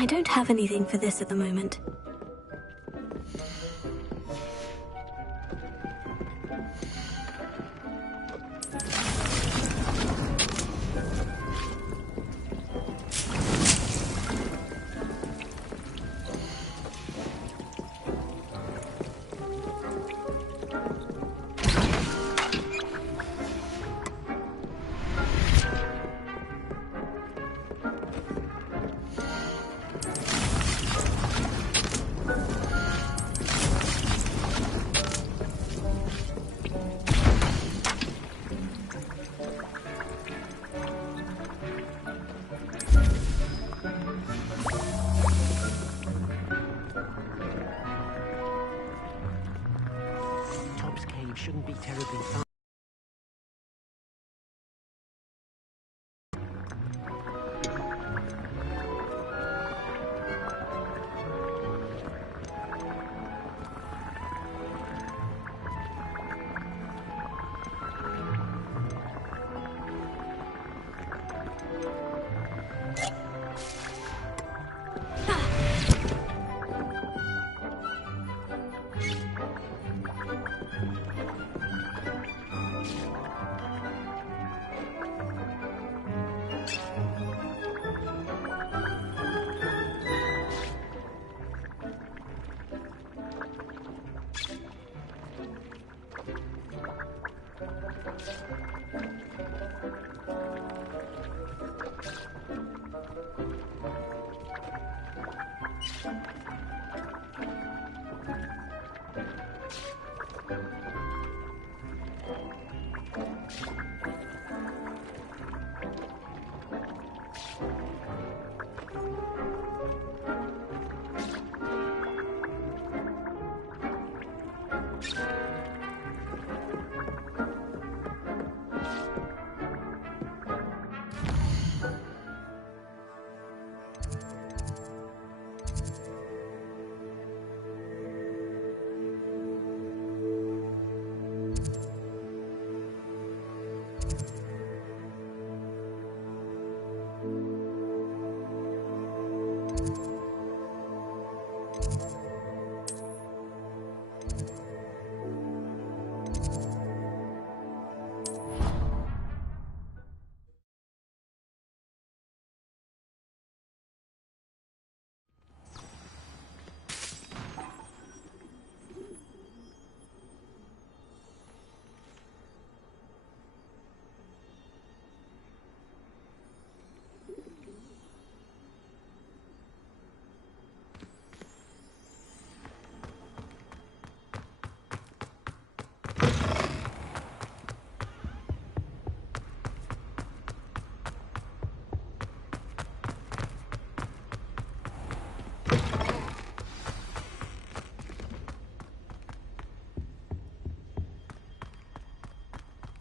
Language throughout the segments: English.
I don't have anything for this at the moment. Shouldn't be terribly far.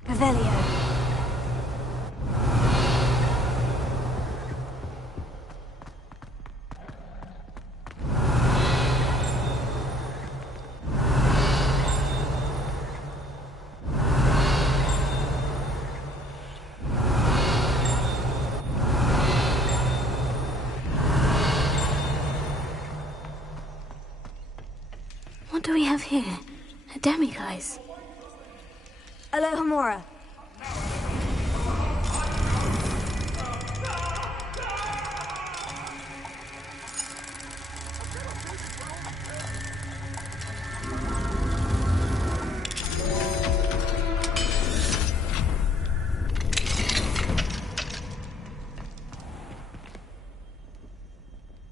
Revelio. What do we have here? A demiguise. Alohomora.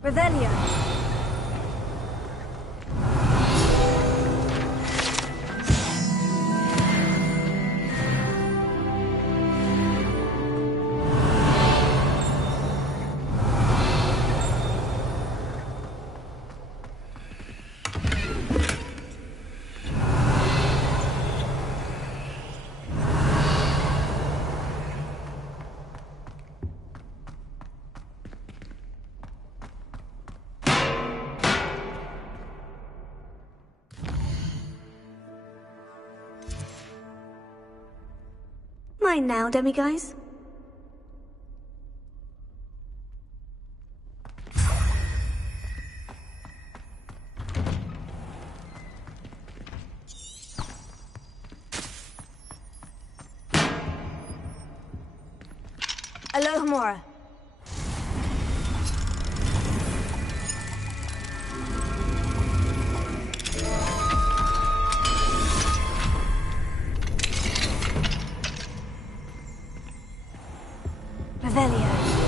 Revelio. Mine now, demiguise. Alohomora. Revelio.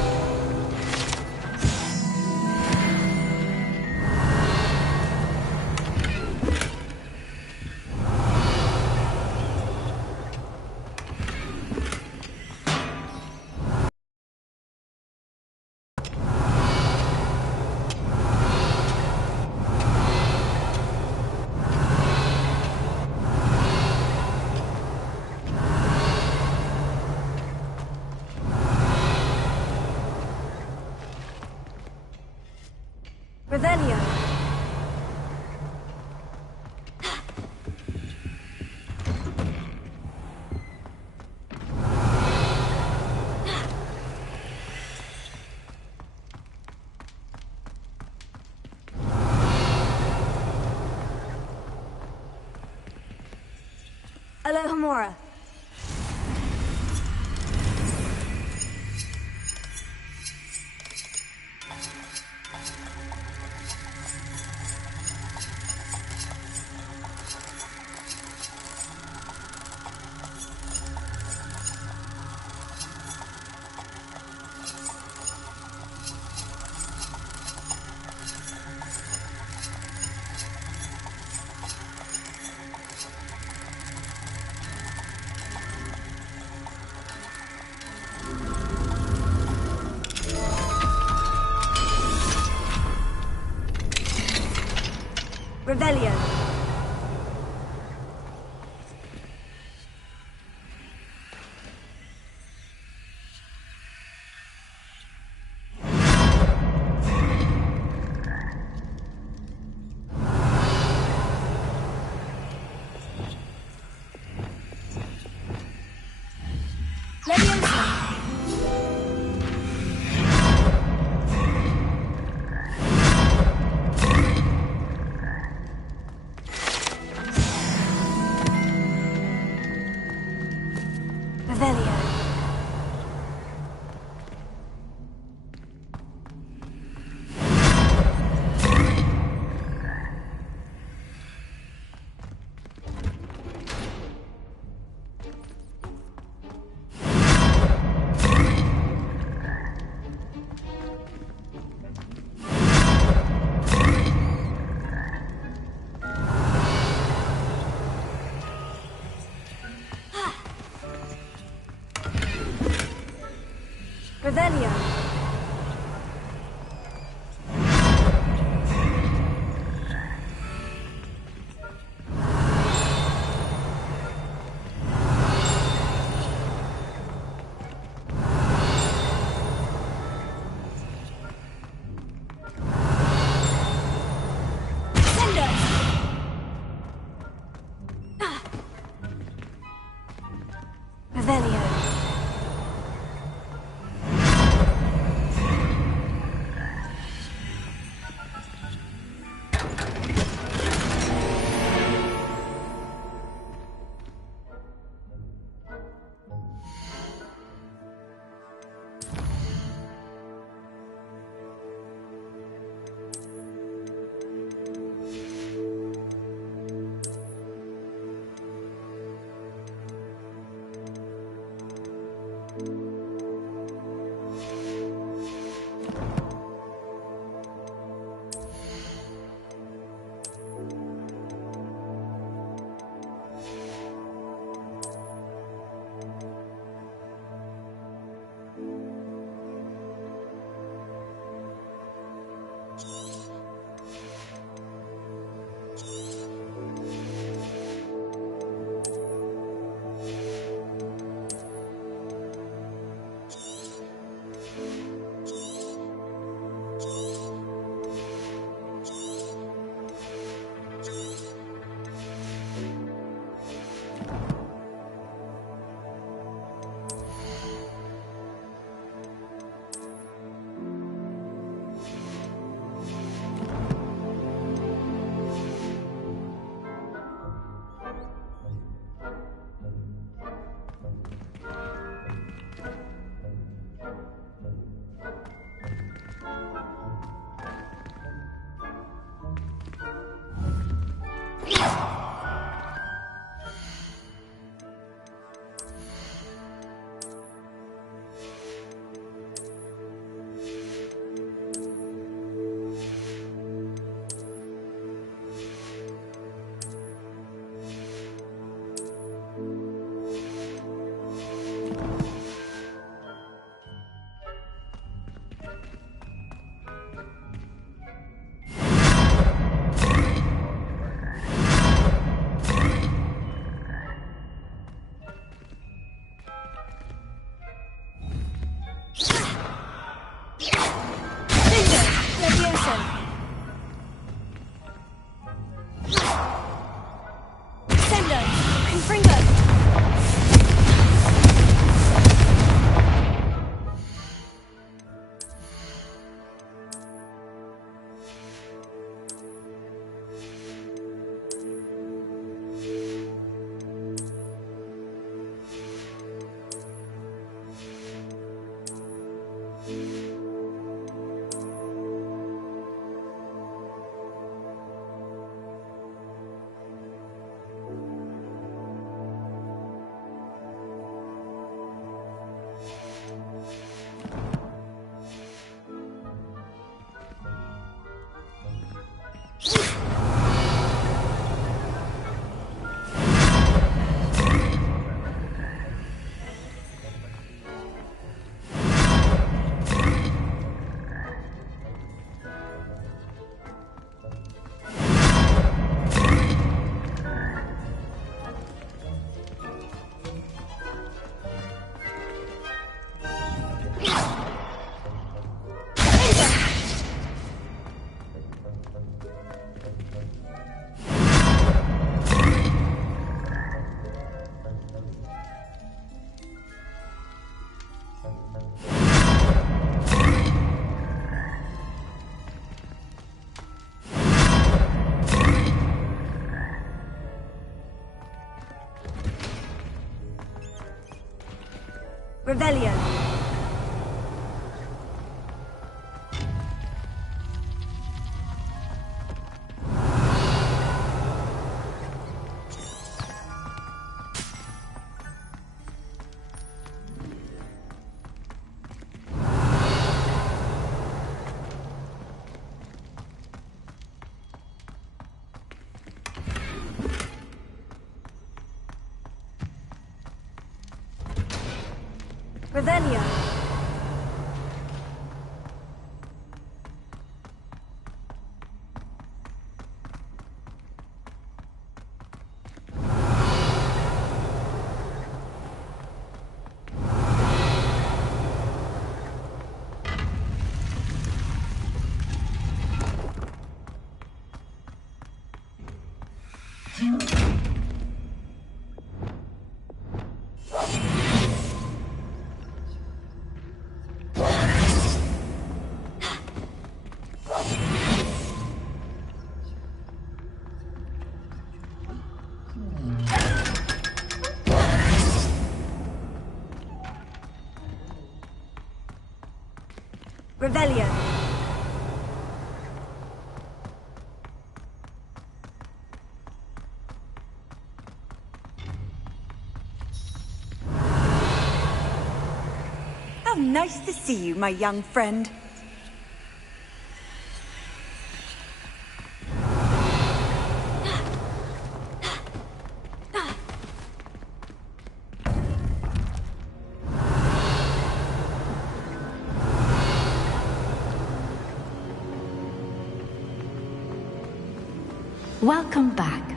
Revelio. Alohomora. Revelio. Leviosa. Revelio. Revelio. Revelio. How nice to see you, my young friend. Welcome back.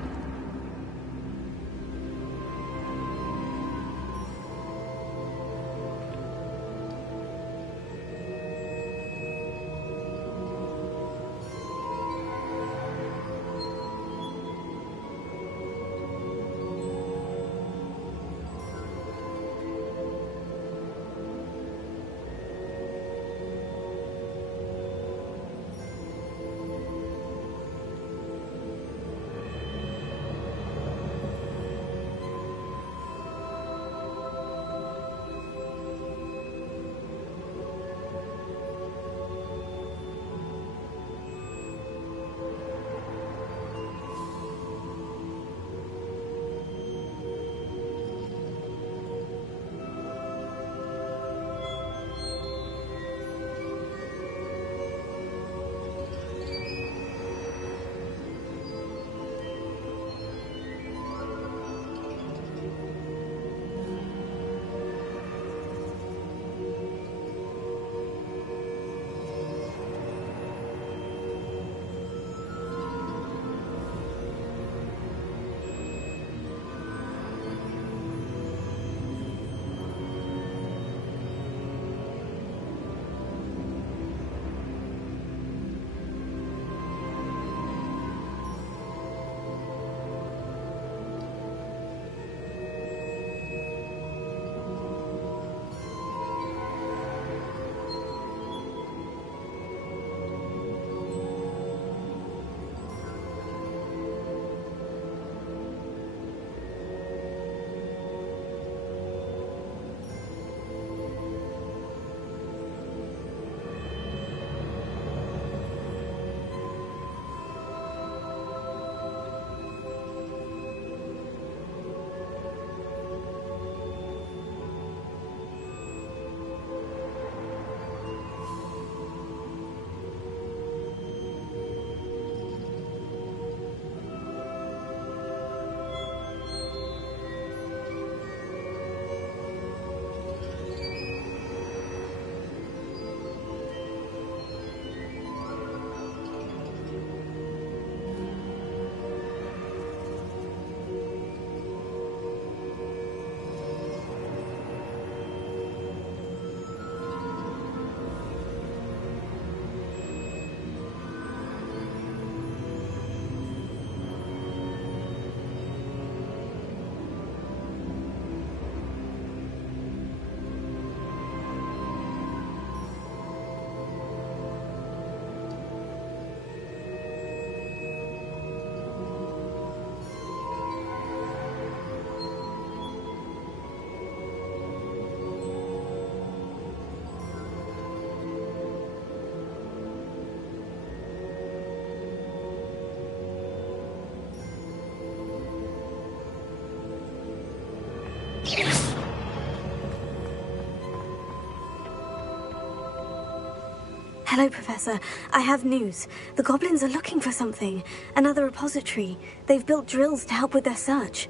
Hello, Professor. I have news. The goblins are looking for something. Another repository. They've built drills to help with their search.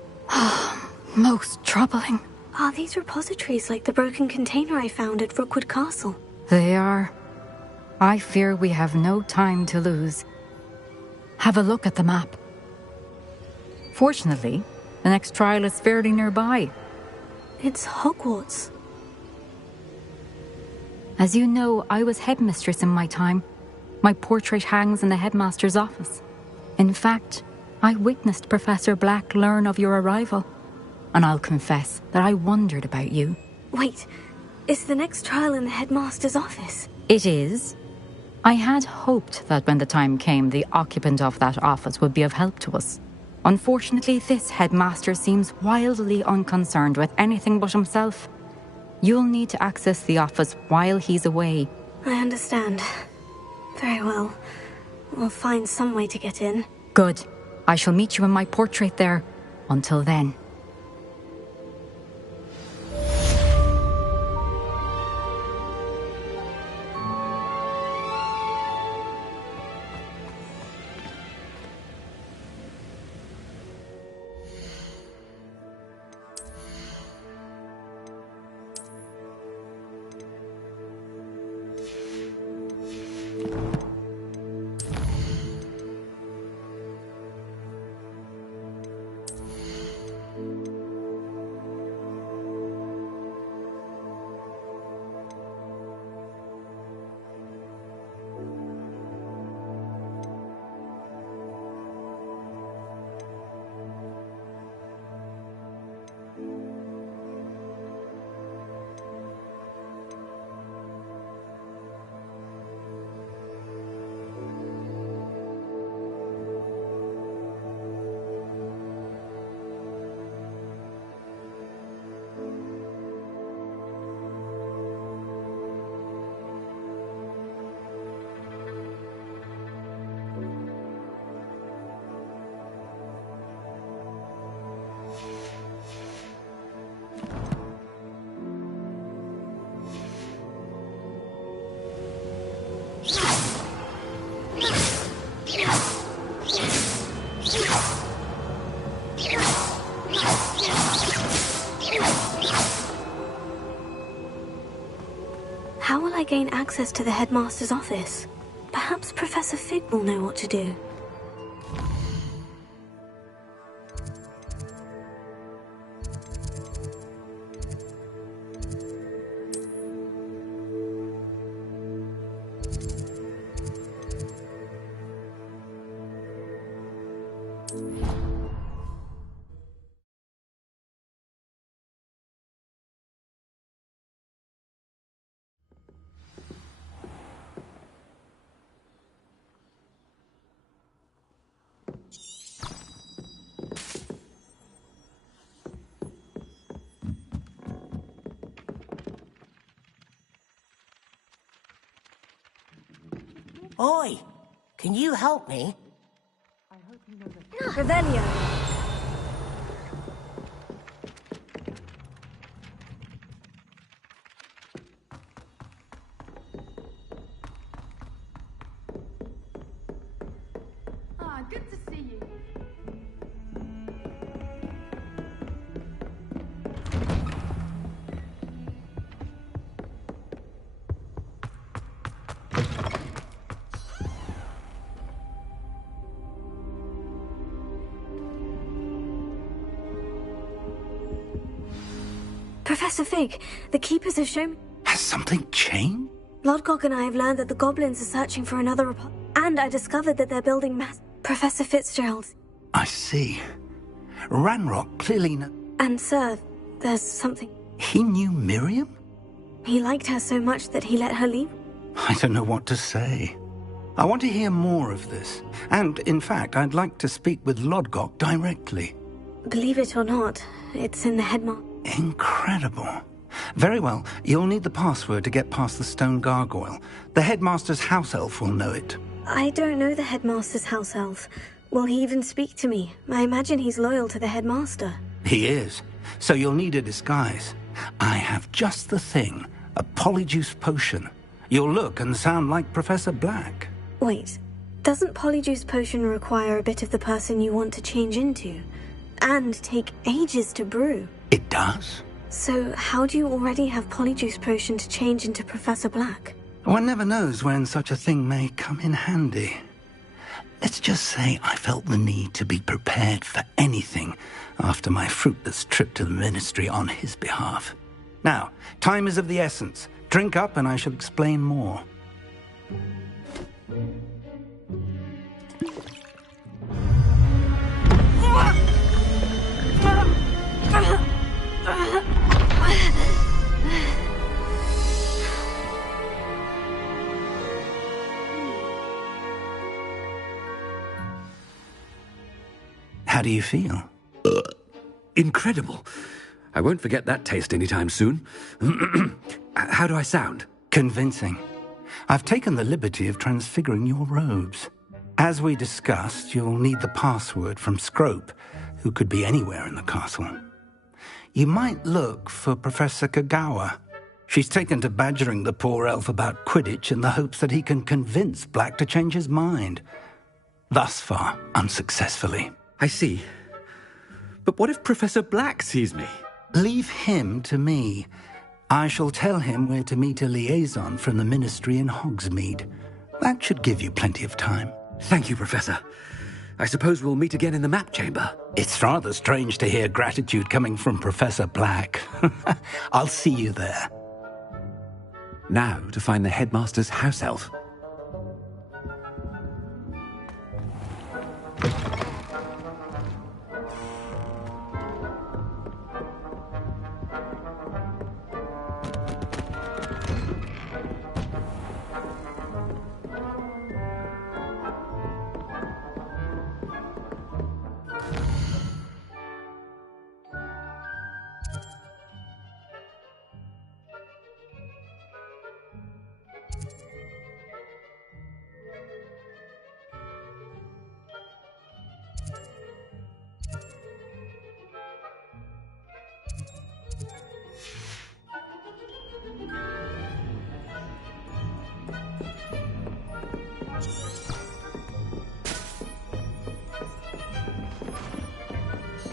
Most troubling. Are these repositories like the broken container I found at Rookwood Castle? They are. I fear we have no time to lose. Have a look at the map. Fortunately, the next trial is fairly nearby. It's Hogwarts. As you know, I was headmistress in my time. My portrait hangs in the headmaster's office. In fact, I witnessed Professor Black learn of your arrival. And I'll confess that I wondered about you. Wait, is the next trial in the headmaster's office? It is. I had hoped that when the time came, the occupant of that office would be of help to us. Unfortunately, this headmaster seems wildly unconcerned with anything but himself. You'll need to access the office while he's away. I understand. Very well. We'll find some way to get in. Good. I shall meet you in my portrait there. Until then. How will I gain access to the headmaster's office? Perhaps Professor Fig will know what to do. Oi! Can you help me? Revelio. Good to see you. Professor Fig, the Keepers have shown me... Has something changed? Lodgok and I have learned that the goblins are searching for another and I discovered that they're building Professor Fitzgerald. I see. Ranrock clearly And sir, there's something... He knew Miriam? He liked her so much that he let her leave. I don't know what to say. I want to hear more of this. And, in fact, I'd like to speak with Lodgok directly. Believe it or not, it's in the headmaster. Incredible. Very well, you'll need the password to get past the stone gargoyle. The headmaster's house elf will know it. I don't know the headmaster's house elf. Will he even speak to me? I imagine he's loyal to the headmaster. He is. So you'll need a disguise. I have just the thing. A polyjuice potion. You'll look and sound like Professor Black. Wait, doesn't Polyjuice Potion require a bit of the person you want to change into? And take ages to brew? It does? So how do you already have Polyjuice Potion to change into Professor Black? One never knows when such a thing may come in handy. Let's just say I felt the need to be prepared for anything after my fruitless trip to the Ministry on his behalf. Now, time is of the essence. Drink up and I shall explain more. How do you feel? Incredible. I won't forget that taste anytime soon. How do I sound? Convincing. I've taken the liberty of transfiguring your robes. As we discussed, you'll need the password from Scrope, who could be anywhere in the castle. You might look for Professor Kagawa. She's taken to badgering the poor elf about Quidditch in the hopes that he can convince Black to change his mind. Thus far, unsuccessfully. I see. But what if Professor Black sees me? Leave him to me. I shall tell him where to meet a liaison from the Ministry in Hogsmeade. That should give you plenty of time. Thank you, Professor. I suppose we'll meet again in the map chamber. It's rather strange to hear gratitude coming from Professor Black. I'll see you there. Now to find the headmaster's house elf.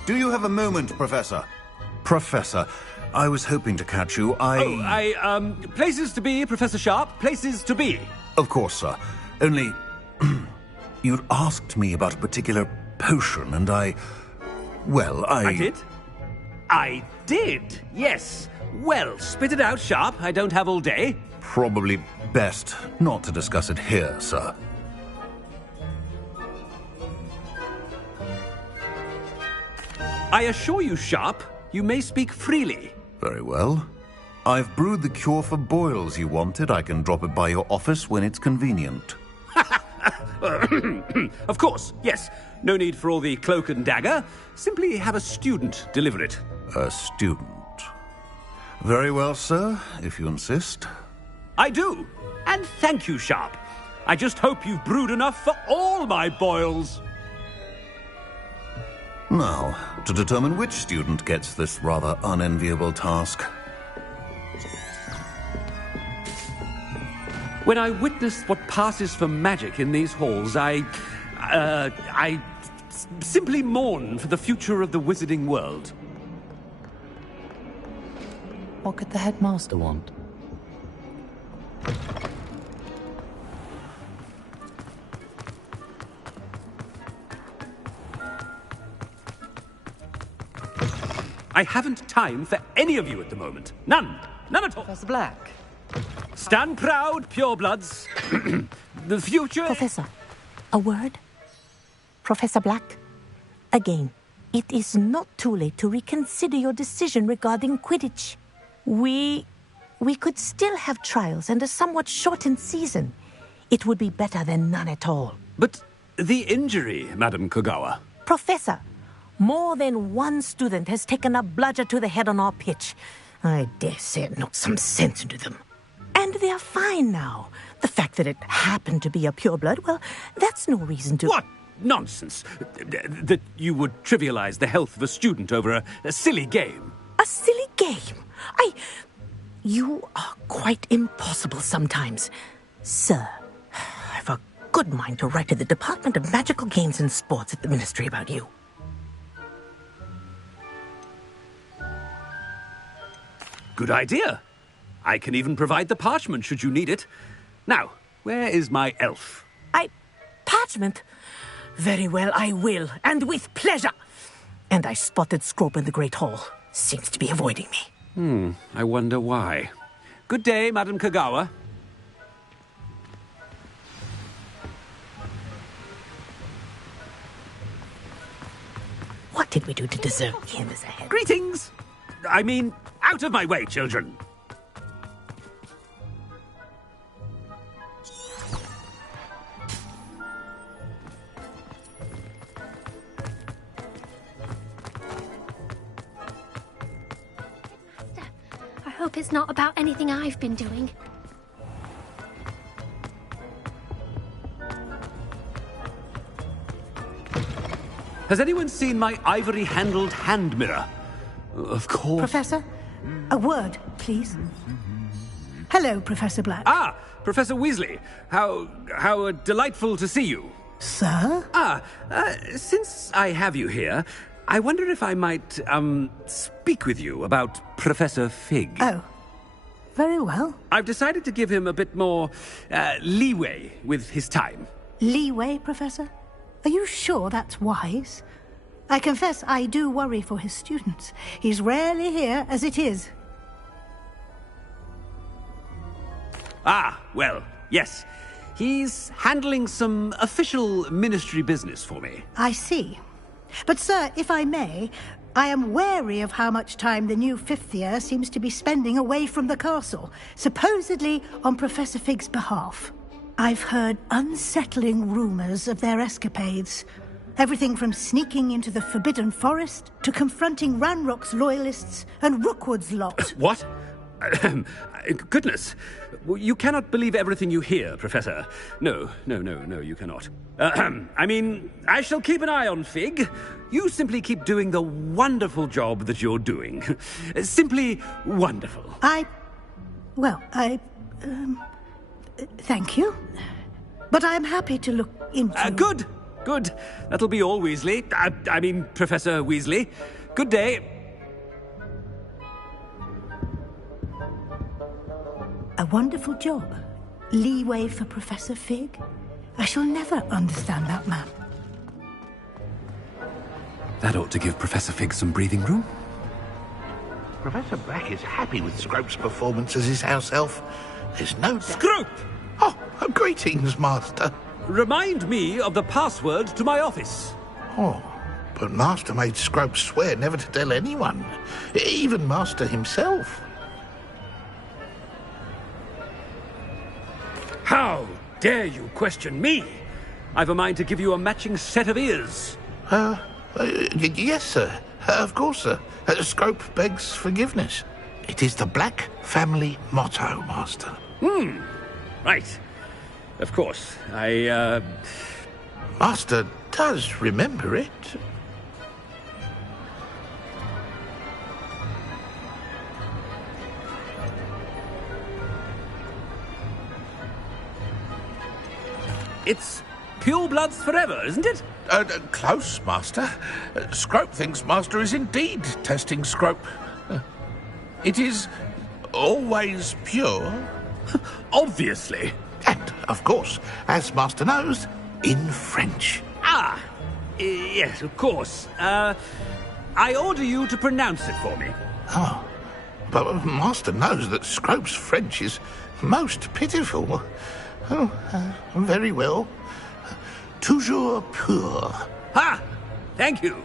Do you have a moment, Professor? Professor, I was hoping to catch you. Places to be, Professor Sharp. Places to be. Of course, sir. Only... you'd asked me about a particular potion, and I did? I did, yes. Well, spit it out, Sharp. I don't have all day. Probably best not to discuss it here, sir. I assure you, Sharp, you may speak freely. Very well. I've brewed the cure for boils you wanted. I can drop it by your office when it's convenient. Of course, yes. No need for all the cloak and dagger. Simply have a student deliver it. A student. Very well, sir, if you insist. I do. And thank you, Sharp. I just hope you've brewed enough for all my boils. Now, to determine which student gets this rather unenviable task. When I witness what passes for magic in these halls, I simply mourn for the future of the wizarding world. What could the headmaster want? I haven't time for any of you at the moment. None. None at all. Professor Black. Stand proud, purebloods. The future... Professor, a word? Professor Black, again, it is not too late to reconsider your decision regarding Quidditch. We could still have trials and a somewhat shortened season. It would be better than none at all. But the injury, Madam Kagawa. Professor, more than one student has taken a bludger to the head on our pitch. I dare say it knocked some sense into them. And they are fine now. The fact that it happened to be a pureblood, well, that's no reason to... What nonsense! That you would trivialize the health of a student over a silly game. A silly game? You are quite impossible sometimes. Sir, I've a good mind to write to the Department of Magical Games and Sports at the Ministry about you. Good idea. I can even provide the parchment should you need it. Now, where is my elf? Parchment? Very well, I will, and with pleasure. And I spotted Scrope in the Great Hall. Seems to be avoiding me. I wonder why. Good day, Madam Kagawa. What did we do to deserve him as a head? Greetings! I mean, out of my way, children. I hope it's not about anything I've been doing. Has anyone seen my ivory-handled hand mirror? Of course. Professor, a word, please. Hello, Professor Black. Ah, Professor Weasley. How delightful to see you. Sir? Since I have you here, I wonder if I might, speak with you about Professor Fig. Oh, very well. I've decided to give him a bit more, leeway with his time. Leeway, Professor? Are you sure that's wise? I confess I do worry for his students. He's rarely here as it is. Ah, well, yes. He's handling some official ministry business for me. I see. But, sir, if I may, I am wary of how much time the new fifth year seems to be spending away from the castle, supposedly on Professor Fig's behalf. I've heard unsettling rumors of their escapades. Everything from sneaking into the Forbidden Forest to confronting Ranrock's loyalists and Rookwood's lot. What? Goodness. You cannot believe everything you hear, Professor. No, you cannot. I mean, I shall keep an eye on Fig. You simply keep doing the wonderful job that you're doing. Simply wonderful. Thank you. But I'm happy to look into... Good. That'll be all, Weasley. I mean, Professor Weasley. Good day. A wonderful job. Leeway for Professor Fig. I shall never understand that man. That ought to give Professor Fig some breathing room. Professor Black is happy with Scrope's performance as his house elf. There's no doubt... Scrope! Oh, greetings, Master. Remind me of the password to my office. Oh, but Master made Scrope swear never to tell anyone, even Master himself. How dare you question me? I've a mind to give you a matching set of ears. Yes, sir. Of course, sir. Scrope begs forgiveness. It is the Black family motto, Master. Right. Of course. Master does remember it. It's pure bloods forever, isn't it? Close, Master. Scrope thinks Master is indeed testing Scrope. It is always pure. Obviously. And, of course, as Master knows, in French. Yes, of course. I order you to pronounce it for me. Oh, but Master knows that Scrope's French is most pitiful. Oh, very well. Toujours pur. Ha! Thank you.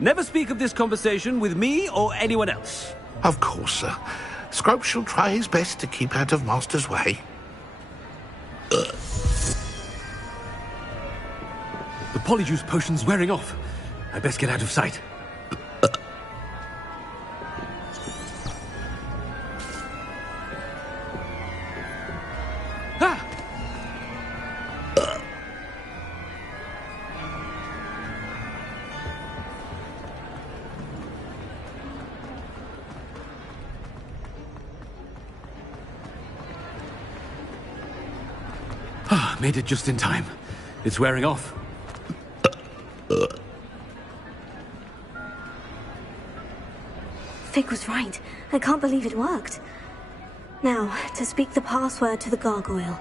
Never speak of this conversation with me or anyone else. Of course, sir. Scrope shall try his best to keep out of Master's way. The Polyjuice potion's wearing off. I best get out of sight. Ah, made it just in time. It's wearing off. Fig was right. I can't believe it worked. Now, to speak the password to the gargoyle.